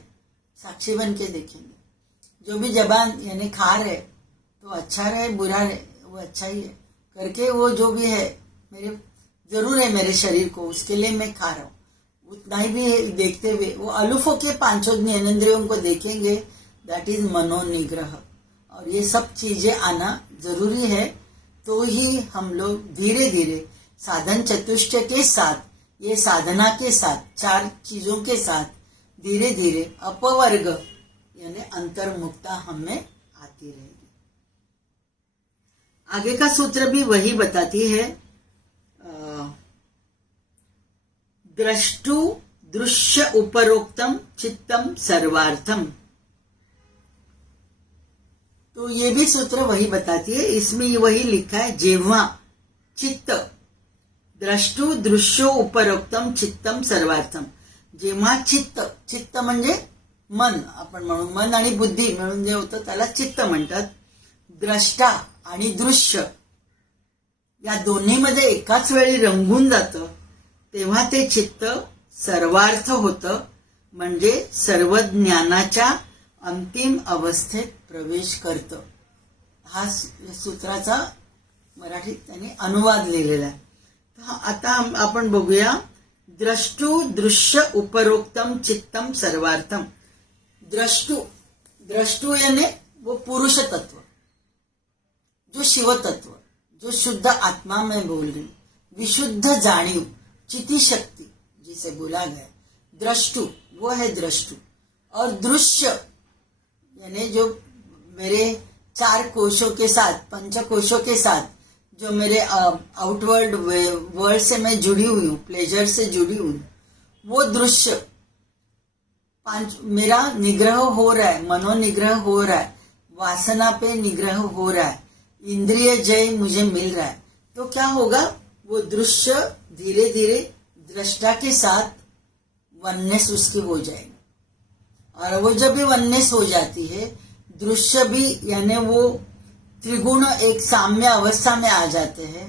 साक्षी बन के देखेंगे। जो भी जबान यानी खा रहे, तो अच्छा रहे बुरा रहे वो अच्छा ही है करके, वो जो भी है मेरे जरूर है मेरे शरीर को, उसके लिए मैं खा रहा हूँ, उतना ही भी देखते हुए वो अलूफों के पांचों ज्ञानेंद्रियों को देखेंगे। दैट इज मनोनिग्रह। और ये सब चीजें आना जरूरी है, तो ही हम लोग धीरे धीरे साधन चतुष्टय के साथ, ये साधना के साथ, चार चीजों के साथ धीरे धीरे अपवर्ग यानी अंतर्मुक्ता हमें आती रहेगी। आगे का सूत्र भी वही बताती है, द्रष्टु दृश्य उपरोक्तम चित्तम सर्वार्थम। तो ये भी सूत्र वही बताती है, इसमें वही लिखा है, जेव्हा चित्त द्रष्टु दृश्यो उपरोक्तम चित्तम सर्वार्थम। जेव्हा चित्त म्हणजे मन, आपण म्हणू मन आणि बुद्धी मिळून जे होतं त्याला चित्त म्हणतात। द्रष्टा आणि दृश्य या दोन्हीमध्ये एकाच वेळी रंगून जातं, तेव्हा ते चित्त सर्वार्थ होतं, म्हणजे सर्व ज्ञानाच्या अंतिम अवस्थेत प्रवेश करतं। हा सूत्राचा मराठीत त्यांनी अनुवाद लिहिलेला आहे। आता आपण बघूया, द्रष्टु दृश्य उपरोक्तम चित्तम सर्वार्थम। द्रष्टु यानी वो पुरुष तत्व, जो शिव तत्व, जो शुद्ध आत्मा में बोल रही, विशुद्ध जानिव, चिति शक्ति जिसे बोला गया, द्रष्टु वो है द्रष्टु। और दृश्य यानी जो मेरे चार कोशों के साथ, पंच कोशों के साथ, जो मेरे आउटवर्ड वर्ल्ड से मैं जुड़ी हुई हूँ, प्लेजर से जुड़ी हुई हूँ, वो दृश्य मेरा निग्रह हो रहा है, मनोनिग्रह हो रहा है, वासना पे निग्रह हो रहा है, इंद्रिय जय मुझे मिल रहा है। तो क्या होगा, वो दृश्य धीरे धीरे दृष्टा के साथ वननेस उसकी हो जाएगी। और वो जब भी वननेस हो जाती है, दृश्य भी यानी वो त्रिगुण एक साम्य अवस्था में आ जाते हैं।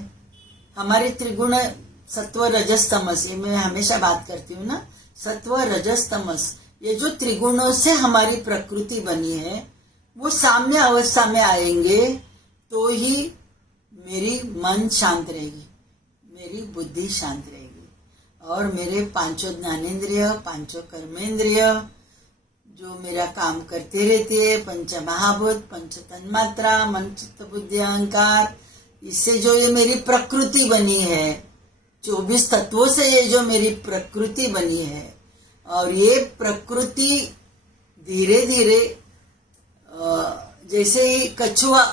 हमारे त्रिगुण सत्व रजस तमस, ये मैं हमेशा बात करती हूँ ना, सत्व रजस तमस, ये जो त्रिगुणों से हमारी प्रकृति बनी है, वो साम्य अवस्था में आएंगे तो ही मेरी मन शांत रहेगी, मेरी बुद्धि शांत रहेगी, और मेरे पांचों ज्ञानेंद्रिय, पांचों कर्मेंद्रिय जो मेरा काम करते रहते हैं, पंच महाभूत, पंच तन्मात्रा, मन चित्त बुद्धि अहंकार, इससे जो ये मेरी प्रकृति बनी है, 24 तत्वों से ये जो मेरी प्रकृति बनी है, और ये प्रकृति धीरे धीरे जैसे ही कछुआ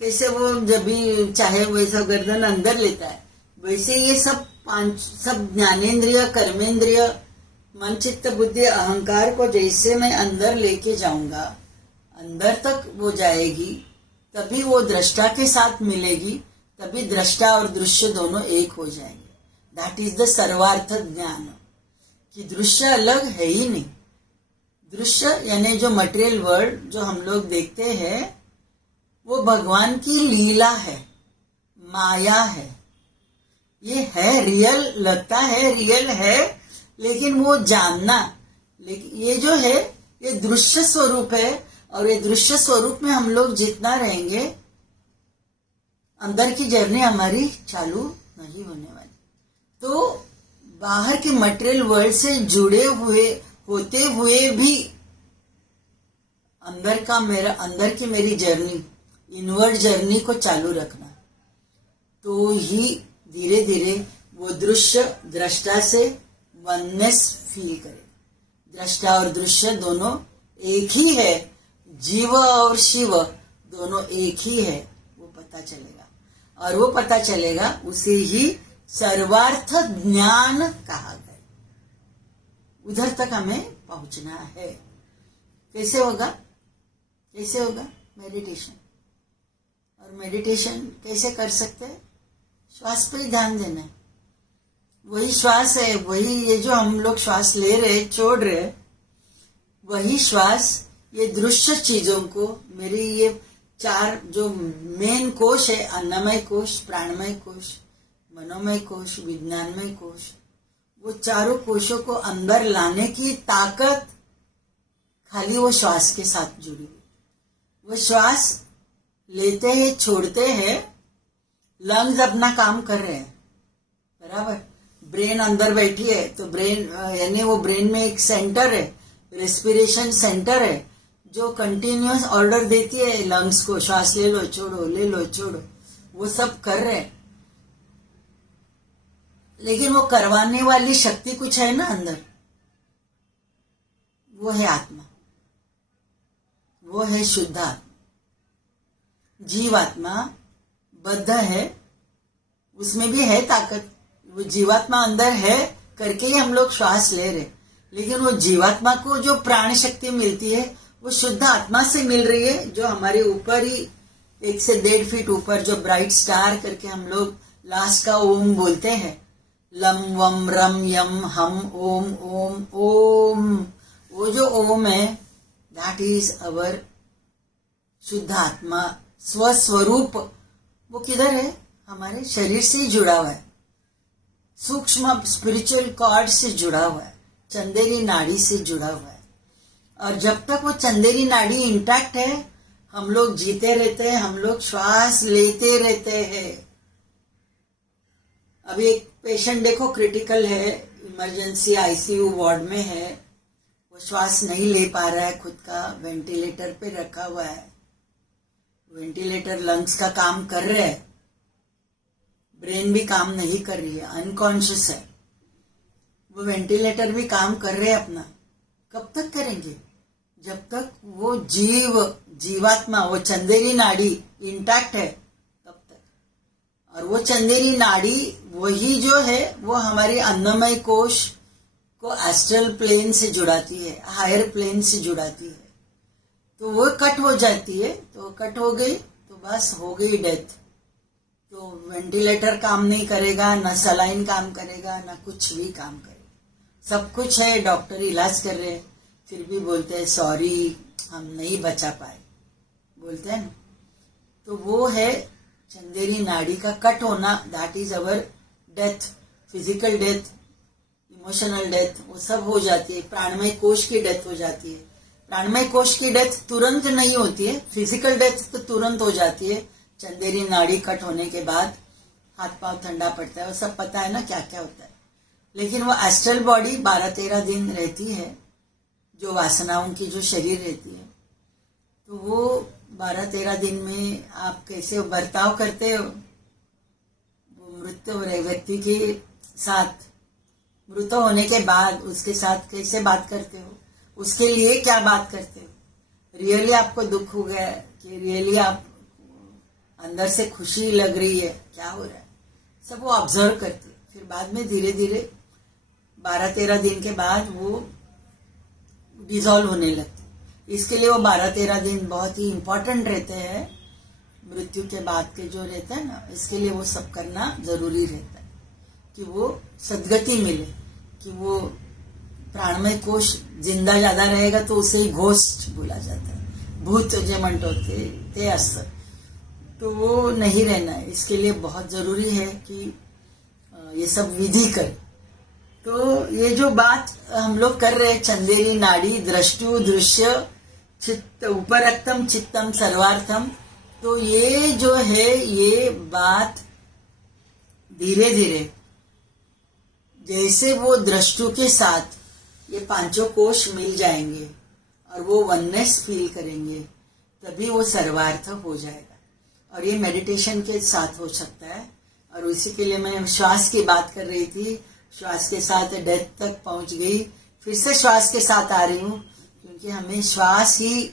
कैसे वो जब भी चाहे वैसा गर्दन अंदर लेता है, वैसे ये सब ज्ञानेंद्रिय, कर्मेंद्रिय, मन चित्त बुद्धि अहंकार को जैसे मैं अंदर लेके जाऊंगा, अंदर तक वो जाएगी, तभी वो दृष्टा के साथ मिलेगी, तभी दृष्टा और दृश्य दोनों एक हो जाएंगे। दैट इज द सर्वार्थ ज्ञान, कि दृश्य अलग है ही नहीं। दृश्य यानी जो मटेरियल वर्ल्ड जो हम लोग देखते हैं, वो भगवान की लीला है, माया है। ये है रियल, लगता है रियल है, लेकिन वो जानना, लेकिन ये जो है ये दृश्य स्वरूप है, और ये दृश्य स्वरूप में हम लोग जितना रहेंगे, अंदर की जर्नी हमारी चालू नहीं होने वाली। तो बाहर के मटेरियल वर्ल्ड से जुड़े हुए होते हुए भी अंदर की मेरी जर्नी, इनवर्ड जर्नी को चालू रखना, तो ही धीरे धीरे वो दृश्य दृष्टा से वननेस फील करे। दृष्टा और दृश्य दोनों एक ही है, जीव और शिव दोनों एक ही है, वो पता चलेगा। और वो पता चलेगा उसे ही सर्वार्थ ज्ञान कहा गया। उधर तक हमें पहुंचना है। कैसे होगा? कैसे होगा? मेडिटेशन। और मेडिटेशन कैसे कर सकते हैं? श्वास पे ही ध्यान देना है। वही श्वास है, वही ये जो हम लोग श्वास ले रहे छोड़ रहे, वही श्वास ये दृश्य चीजों को, मेरी ये 4 जो मेन कोश है, अन्नमय कोश, प्राणमय कोश, मनोमय कोश, विज्ञानमय कोश, वो चारों कोशों को अंदर लाने की ताकत खाली वो श्वास के साथ जुड़ी हुई। वो श्वास लेते हैं, छोड़ते हैं, लंग्स अपना काम कर रहे हैं, बराबर। ब्रेन अंदर बैठी है, तो ब्रेन यानी वो ब्रेन में एक सेंटर है, रेस्पिरेशन सेंटर है, जो कंटिन्यूअस ऑर्डर देती है लंग्स को, श्वास ले लो छोड़ो, ले लो छोड़ो, वो सब कर रहे हैं। लेकिन वो करवाने वाली शक्ति कुछ है ना अंदर, वो है आत्मा, वो है शुद्ध आत्मा। जीवात्मा बद्ध है, उसमें भी है ताकत, वो जीवात्मा अंदर है करके ही हम लोग श्वास ले रहे। लेकिन वो जीवात्मा को जो प्राण शक्ति मिलती है वो शुद्ध आत्मा से मिल रही है, जो हमारे ऊपर ही 1 से 1.5 फीट ऊपर, जो ब्राइट स्टार करके हम लोग लास्ट का ओम बोलते हैं, लम वम रम यम हम ओम ओम ओम, वो जो ओम है दैट इज अवर शुद्ध आत्मा, स्वस्वरूप। वो किधर है? हमारे शरीर से ही जुड़ा हुआ है, सूक्ष्म स्पिरिचुअल कॉर्ड से जुड़ा हुआ है, चंदेरी नाड़ी से जुड़ा हुआ है। और जब तक वो चंदेरी नाड़ी इंटैक्ट है, हम लोग जीते रहते हैं, हम लोग श्वास लेते रहते हैं। अभी एक पेशेंट देखो क्रिटिकल है, इमरजेंसी आईसीयू वार्ड में है, वो श्वास नहीं ले पा रहा है, खुद का वेंटिलेटर पे रखा हुआ है। वेंटिलेटर लंग्स का काम कर रहे हैं, ब्रेन भी काम नहीं कर रही है, अनकॉन्शियस है। वो वेंटिलेटर भी काम कर रहे हैं अपना। कब तक करेंगे? जब तक वो जीवात्मा, वो चंदेरी नाड़ी इंटैक्ट है तब तक। और वो चंदेरी नाड़ी वही जो है, वो हमारे अन्नमय कोश को एस्ट्रल प्लेन से जुड़ाती है, हायर प्लेन से जुड़ाती है। तो वो कट हो जाती है, तो कट हो गई तो बस हो गई डेथ। तो वेंटिलेटर काम नहीं करेगा, ना सलाइन काम करेगा, ना कुछ भी काम करेगा। सब कुछ है, डॉक्टर इलाज कर रहे हैं, फिर भी बोलते हैं सॉरी हम नहीं बचा पाए, बोलते हैं ना। तो वो है चंदेरी नाड़ी का कट होना, that is our death, physical death, emotional death, वो सब हो जाती है। प्राणमय कोश की डेथ हो जाती है। प्राणमय कोश की डेथ तुरंत नहीं होती है, फिजिकल डेथ तो तुरंत हो जाती है। चंदेरी नाड़ी कट होने के बाद हाथ पांव ठंडा पड़ता है, वो सब पता है ना क्या क्या होता है। लेकिन वो एस्ट्रल बॉडी 12-13 दिन रहती है, जो वासनाओं की जो शरीर रहती है। तो वो 12-13 दिन में आप कैसे बर्ताव करते हो, वो मृत हो रहे व्यक्ति के साथ, मृत होने के बाद उसके साथ कैसे बात करते हो, उसके लिए क्या बात करते हो, रियली आपको दुख हो गया कि रियली आप अंदर से खुशी लग रही है, क्या हो रहा है, सब वो ऑब्जर्व करते हैं। फिर बाद में धीरे धीरे 12-13 दिन के बाद वो डिसॉल्व होने लगते हैं। इसके लिए वो 12-13 दिन बहुत ही इंपॉर्टेंट रहते हैं, मृत्यु के बाद के जो रहता है ना, इसके लिए वो सब करना जरूरी रहता है कि वो सदगति मिले, कि वो प्राणमय कोश जिंदा ज्यादा रहेगा तो उसे घोस्ट बोला जाता है, भूत जे म्हणतो ते असतं, तो वो नहीं रहना है। इसके लिए बहुत जरूरी है कि ये सब विधि करें। तो ये जो बात हम लोग कर रहे हैं, चंदेरी नाड़ी, दृष्टु, दृश्य, चित्त, उपरक्तम चित्तम सर्वार्थम, तो ये जो है ये बात धीरे धीरे जैसे वो दृष्टु के साथ ये पांचों कोश मिल जाएंगे और वो वननेस फील करेंगे, तभी वो सर्वार्थ हो जाएगा। और ये मेडिटेशन के साथ हो सकता है। और उसी के लिए मैं श्वास की बात कर रही थी, श्वास के साथ डेथ तक पहुंच गई, फिर से श्वास के साथ आ रही हूँ, क्योंकि हमें श्वास ही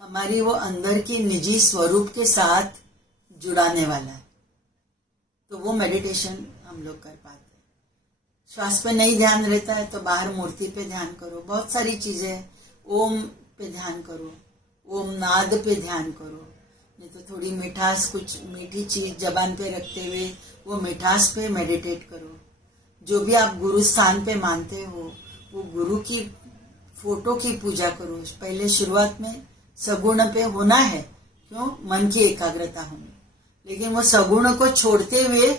हमारी वो अंदर की निजी स्वरूप के साथ जुड़ाने वाला है। तो वो मेडिटेशन हम लोग कर पाते हैं। श्वास पे नहीं ध्यान रहता है तो बाहर मूर्ति पे ध्यान करो, बहुत सारी चीजें, ओम पे ध्यान करो, ओम नाद पे ध्यान करो, नहीं तो थोड़ी मिठास, कुछ मीठी चीज जबान पे रखते हुए वो मिठास पे मेडिटेट करो। जो भी आप गुरु स्थान पे मानते हो वो गुरु की फोटो की पूजा करो। पहले शुरुआत में सगुण पे होना है, क्यों? मन की एकाग्रता होनी, लेकिन वो सगुण को छोड़ते हुए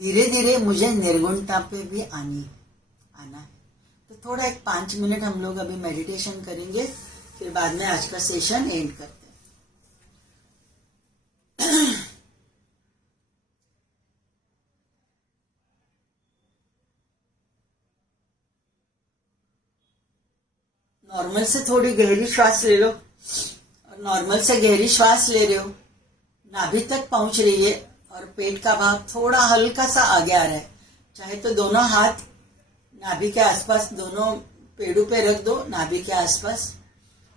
धीरे धीरे मुझे निर्गुणता पे भी आना है। तो थोड़ा एक 5 मिनट हम लोग अभी मेडिटेशन करेंगे, फिर बाद में आज का सेशन एंड करते हैं। नॉर्मल से थोड़ी गहरी श्वास ले लो, और नॉर्मल से गहरी श्वास ले रहे हो, नाभि तक पहुंच रही है और पेट का भाग थोड़ा हल्का सा आगे आ रहा है। चाहे तो दोनों हाथ नाभि के आसपास, दोनों पेड़ों पे रख दो, नाभि के आसपास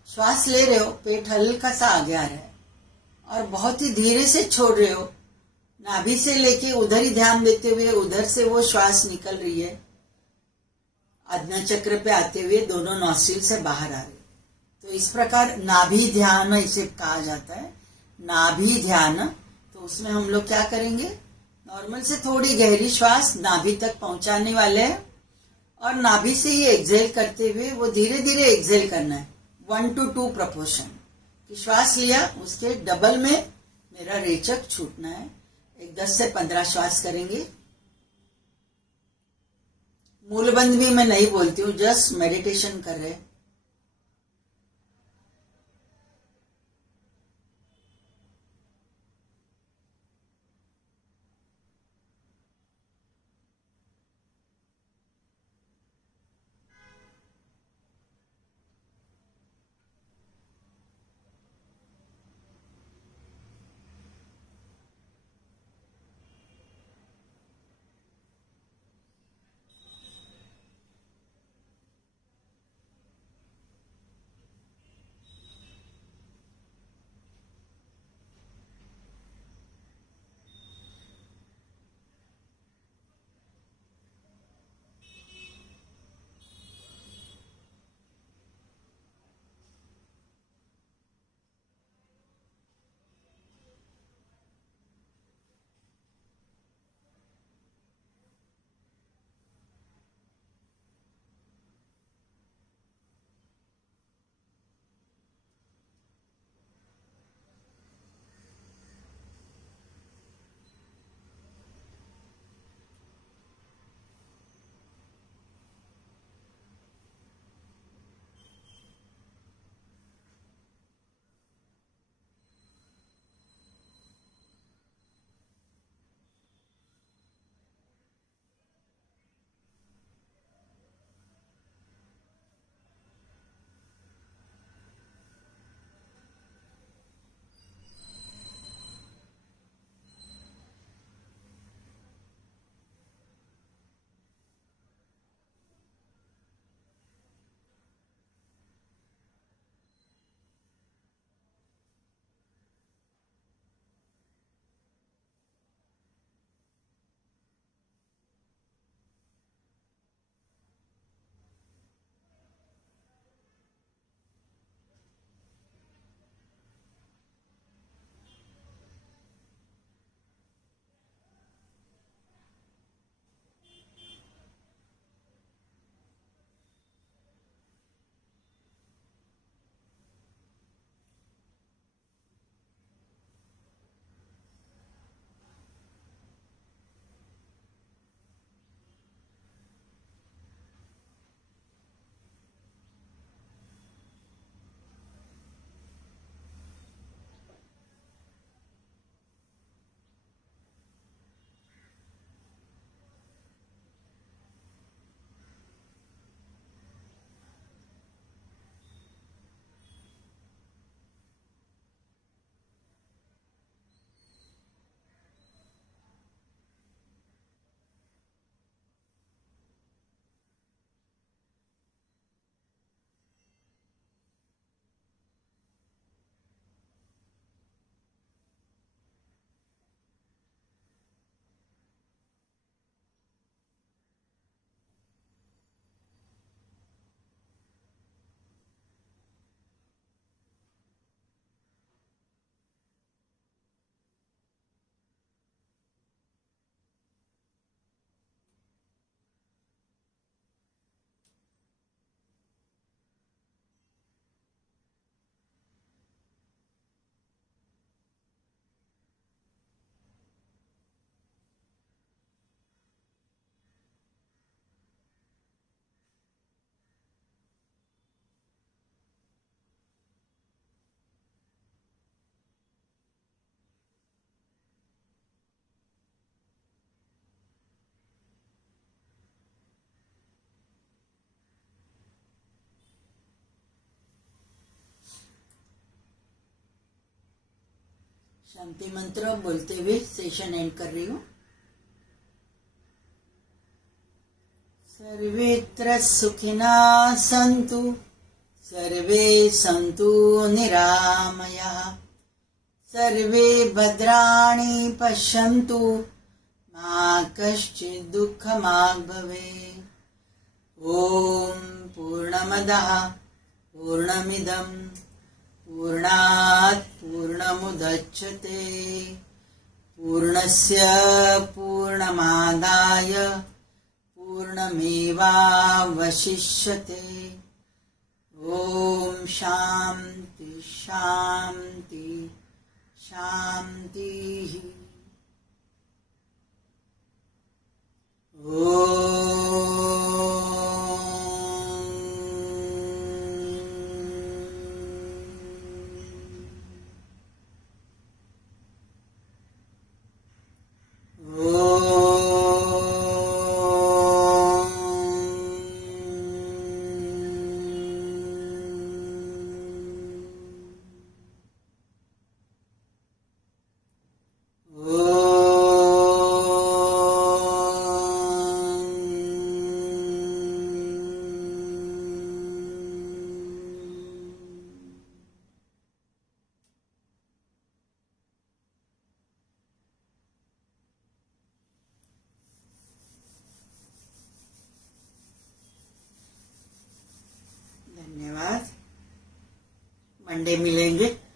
श्वास ले रहे हो, पेट हल्का सा आगे आ रहा है और बहुत ही धीरे से छोड़ रहे हो। नाभि से लेके उधर ही ध्यान देते हुए उधर से वो श्वास निकल रही है, आज्ञा चक्र पे आते हुए दोनों नॉस्ट्रिल से बाहर आ रही। तो इस प्रकार नाभि ध्यान इसे कहा जाता है, नाभि ध्यान। तो उसमें हम लोग क्या करेंगे, नॉर्मल से थोड़ी गहरी श्वास नाभि तक पहुंचाने वाले हैं और नाभि से ही एक्सेल करते हुए वो धीरे धीरे एक्सेल करना है, 1:2 प्रपोर्शन की श्वास लिया, उसके डबल में मेरा रेचक छूटना है। एक 10 से 15 श्वास करेंगे। मूलबंध भी मैं नहीं बोलती हूँ, जस्ट मेडिटेशन कर रहे हैं। शांति मंत्र बोलते हुए सेशन एंड कर रही हूँ। सर्वेत्र सुखिनः सन्तु, सर्वे सन्तु निरामयाः, सर्वे भद्राणि पश्यन्तु, मा कश्चित् दुःखमाग् भवेत्। ॐ पूर्णमदः पूर्णमिदं पूर्णात् पूर्णमुदच्यते, पूर्णस्य पूर्णमादाय पूर्णमेवावशिष्यते। ॐ शान्ति शान्ति शान्तिः। धन्यवाद। मंडे मिलेंगे।